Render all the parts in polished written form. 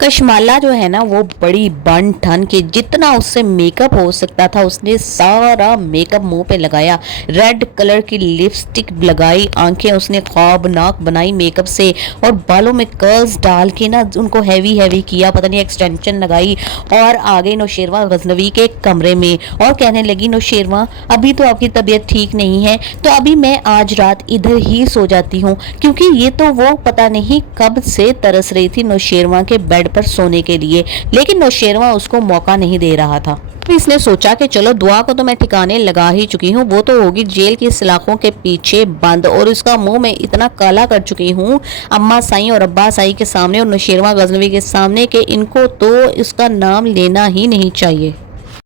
कशमाला जो है ना वो बड़ी बन ठन के जितना उससे मेकअप हो सकता था उसने सारा मेकअप मुंह पे लगाया। रेड कलर की लिपस्टिक लगाई, आंखें उसने ख्वाबनाक बनाई मेकअप से, और बालों में कर्ल्स डाल के ना उनको हैवी हैवी किया, पता नहीं एक्सटेंशन लगाई, और आ गई नौशेरवा गजनवी के कमरे में और कहने लगी, नौशेरवा अभी तो आपकी तबीयत ठीक नहीं है, तो अभी मैं आज रात इधर ही सो जाती हूँ, क्योंकि ये तो वो पता नहीं कब से तरस रही थी नौशेरवा के बेड पर सोने के लिए, लेकिन नौशेरवा उसको मौका नहीं दे रहा था। इसने सोचा कि चलो दुआ को तो मैं ठिकाने लगा ही चुकी हूँ, वो तो होगी जेल की सलाखों के पीछे बंद, और इसका मुंह में इतना काला कर चुकी हूँ अम्मा साई और अब्बा साई के सामने और नौशेरवा गजनवी के सामने कि इनको तो इसका नाम लेना ही नहीं चाहिए।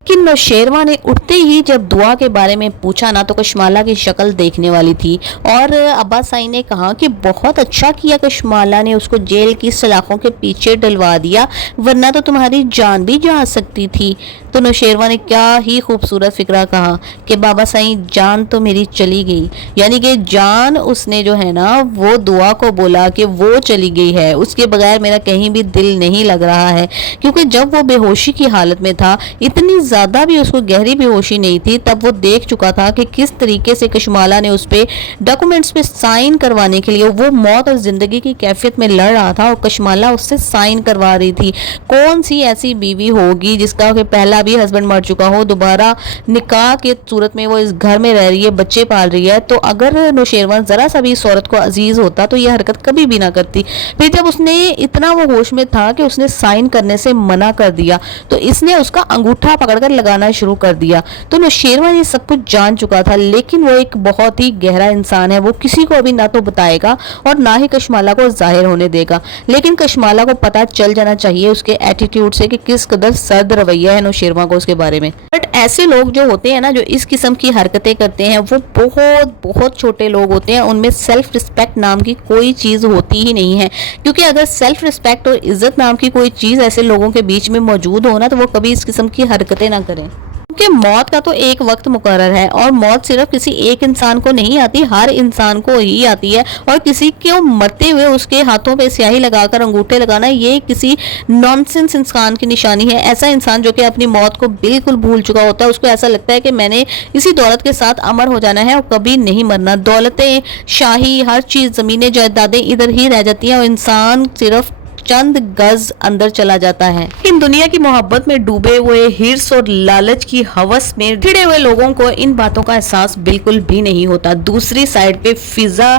कि नौशेरवा ने उठते ही जब दुआ के बारे में पूछा ना तो कशमाला की शक्ल देखने वाली थी, और अब्बा साई ने कहा कि बहुत अच्छा किया कशमाला ने उसको जेल की सलाखों के पीछे डलवा दिया, वरना तो तुम्हारी जान भी जा सकती थी। तो नौशेरवा ने क्या ही खूबसूरत फिक्रा कहा कि बाबा साई जान तो मेरी चली गई, यानी कि जान उसने जो है ना वो दुआ को बोला कि वो चली गई है, उसके बगैर मेरा कहीं भी दिल नहीं लग रहा है, क्योंकि जब वो बेहोशी की हालत में था, इतनी ज़्यादा भी उसको गहरी बेहोशी नहीं थी, तब वो देख चुका था कि किस तरीके से कशमाला ने उस पर डॉक्यूमेंट्स पे साइन करवाने के लिए वो मौत और ज़िंदगी की कैफियत में लड़ रहा था, और कशमाला उससे साइन करवा रही थी। कौन सी ऐसी बीवी होगी जिसका कि पहला भी हस्बैंड मर चुका हो, दोबारा निकाह के सूरत में वो इस घर में रह रही है, बच्चे पाल रही है, तो अगर नौशेरवा ज़रा सा भी इस औरत को अजीज़ होता तो यह हरकत कभी भी ना करती। फिर जब उसने इतना वो होश में था कि उसने साइन करने से मना कर दिया, तो इसने उसका अंगूठा पकड़कर लगाना शुरू कर दिया। तो नौशेरवा ये सब कुछ जान चुका था, लेकिन वो एक बहुत ही गहरा इंसान है, वो किसी को अभी ना तो बताएगा और ना ही कशमाला को जाहिर होने देगा, लेकिन कशमाला को पता चल जाना चाहिए उसके एटीट्यूड से कि किस कदर सर्द रवैया है नौशेरवा को उसके बारे में। बट ऐसे लोग जो होते हैं ना, जो इस किस्म की हरकतें करते हैं, वो बहुत बहुत छोटे लोग होते हैं, उनमें सेल्फ रिस्पेक्ट नाम की कोई चीज़ होती ही नहीं है, क्योंकि अगर सेल्फ रिस्पेक्ट और इज्जत नाम की कोई चीज़ ऐसे लोगों के बीच में मौजूद हो ना, तो वो कभी इस किस्म की हरकतें ना करें। क्योंकि मौत का तो एक वक्त मुकर्रर है, और मौत सिर्फ किसी एक इंसान को नहीं आती, हर इंसान को ही आती है, और किसी को मरते हुए उसके हाथों पे स्याही लगाकर अंगूठे लगाना ये किसी नॉनसेंस इंसान की निशानी है। ऐसा इंसान जो कि अपनी मौत को बिल्कुल भूल चुका होता है, उसको ऐसा लगता है कि मैंने इसी दौलत के साथ अमर हो जाना है और कभी नहीं मरना। दौलतें, शाही, हर चीज़, ज़मीनें, जायदादें इधर ही रह जाती हैं और इंसान सिर्फ चंद गज अंदर चला जाता है। इन दुनिया की मोहब्बत में डूबे हुए, हिर्स और लालच की हवस में भिड़े हुए लोगों को इन बातों का एहसास बिल्कुल भी नहीं होता। दूसरी साइड पे फिजा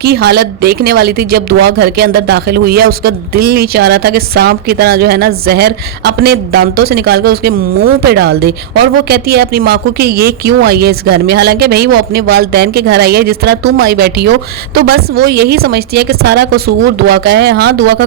की हालत देखने वाली थी जब दुआ घर के अंदर दाखिल हुई है, उसका दिल नहीं चाह रहा था कि सांप की तरह जो है ना जहर अपने दांतों से निकालकर उसके मुंह पे डाल दे, और वो कहती है अपनी माँ को कि ये क्यों आई है इस घर में, हालांकि भाई वो अपने वालिदैन के घर आई है, जिस तरह तुम आई बैठी हो, तो बस वो यही समझती है कि सारा कसूर दुआ का है। हाँ, दुआ का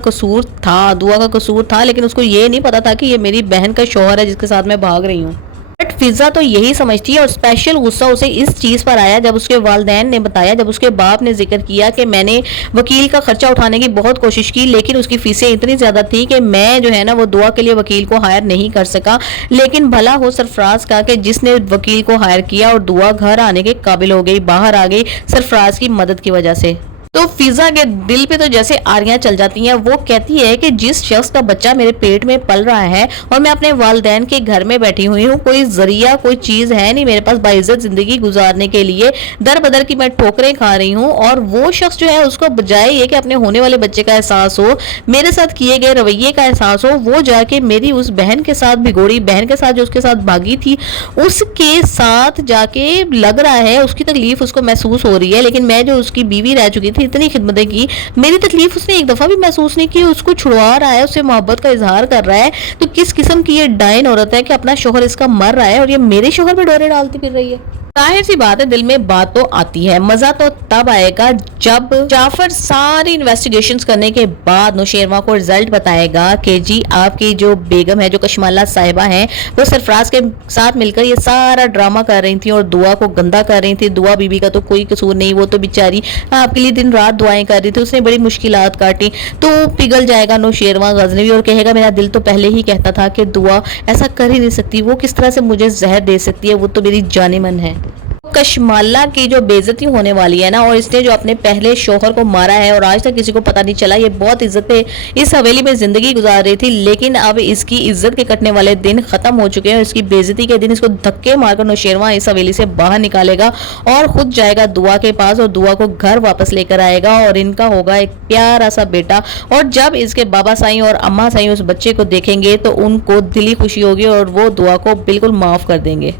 कसूर था, लेकिन उसको ये नहीं पता था कि ये मेरी बहन का शौहर है जिसके साथ मैं भाग रही हूँ। बट फिजा तो यही समझती है, और स्पेशल गुस्सा उसे इस चीज़ पर आया जब उसके वालिदैन ने बताया, जब उसके बाप ने जिक्र किया कि मैंने वकील का खर्चा उठाने की बहुत कोशिश की, लेकिन उसकी फीसें इतनी ज़्यादा थी कि मैं जो है ना वो दुआ के लिए वकील को हायर नहीं कर सका। लेकिन भला हो सरफराज का कि जिसने वकील को हायर किया और दुआ घर आने के काबिल हो गई, बाहर आ गई सरफराज की मदद की वजह से। तो फिजा के दिल पे तो जैसे आरियां चल जाती हैं। वो कहती है कि जिस शख्स का बच्चा मेरे पेट में पल रहा है और मैं अपने वालिदैन के घर में बैठी हुई हूँ, कोई जरिया, कोई चीज़ है नहीं मेरे पास बाइज्जत ज़िंदगी गुजारने के लिए, दर बदर की मैं ठोकरें खा रही हूँ, और वो शख्स जो है उसको बजाय ये कि अपने होने वाले बच्चे का एहसास हो, मेरे साथ किए गए रवैये का एहसास हो, वो जाके मेरी उस बहन के साथ भिगोड़ी बहन के साथ जो उसके साथ भागी थी उसके साथ जाके लग रहा है उसकी तकलीफ उसको महसूस हो रही है, लेकिन मैं जो उसकी बीवी रह चुकी थी, इतनी खिदमतें की, मेरी तकलीफ उसने एक दफा भी महसूस नहीं की, उसको छुड़वा रहा है, उससे मोहब्बत का इजहार कर रहा है। तो किस किस्म की ये डायन औरत है कि अपना शोहर इसका मर रहा है और ये मेरे शोहर पे डोरे डालती फिर रही है। जाहिर सी बात है, दिल में बात तो आती है, मजा तो तब आएगा जब जाफर सारी इन्वेस्टिगेशंस करने के बाद नौशेरवा को रिजल्ट बताएगा कि जी आपकी जो बेगम है, जो कशमाला साहिबा हैं, वो सरफराज के साथ मिलकर ये सारा ड्रामा कर रही थी और दुआ को गंदा कर रही थी। दुआ बीबी का तो कोई कसूर नहीं, वो तो बेचारी आपके लिए दिन रात दुआएं कर रही थी, उसने बड़ी मुश्किलात काटी। तो पिघल जाएगा नौशेरवा गजनवी और कहेगा मेरा दिल तो पहले ही कहता था कि दुआ ऐसा कर ही नहीं सकती, वो किस तरह से मुझे जहर दे सकती है, वो तो मेरी जाने मन है। کشمالہ کی جو بےعزتی ہونے والی ہے نا، اور اس نے جو اپنے پہلے شوہر کو مارا ہے اور آج تک کسی کو پتہ نہیں چلا، یہ بہت عزت پہ اس حویلی میں زندگی گزار رہی تھی، لیکن اب اس کی عزت کے کٹنے والے دن ختم ہو چکے ہیں اور اس کی بےعزتی کے دن اس کو دھکے مار کر نوشیروان اس حویلی سے باہر نکالے گا اور خود جائے گا دعا کے پاس اور دعا کو گھر واپس لے کر آئے گا اور ان کا ہوگا ایک پیارا سا بیٹا۔ اور جب اس کے بابا سائیں اور اماں سائیں اس بچے کو دیکھیں گے تو ان کو دلی خوشی ہوگی اور وہ دعا کو بالکل معاف کر دیں گے۔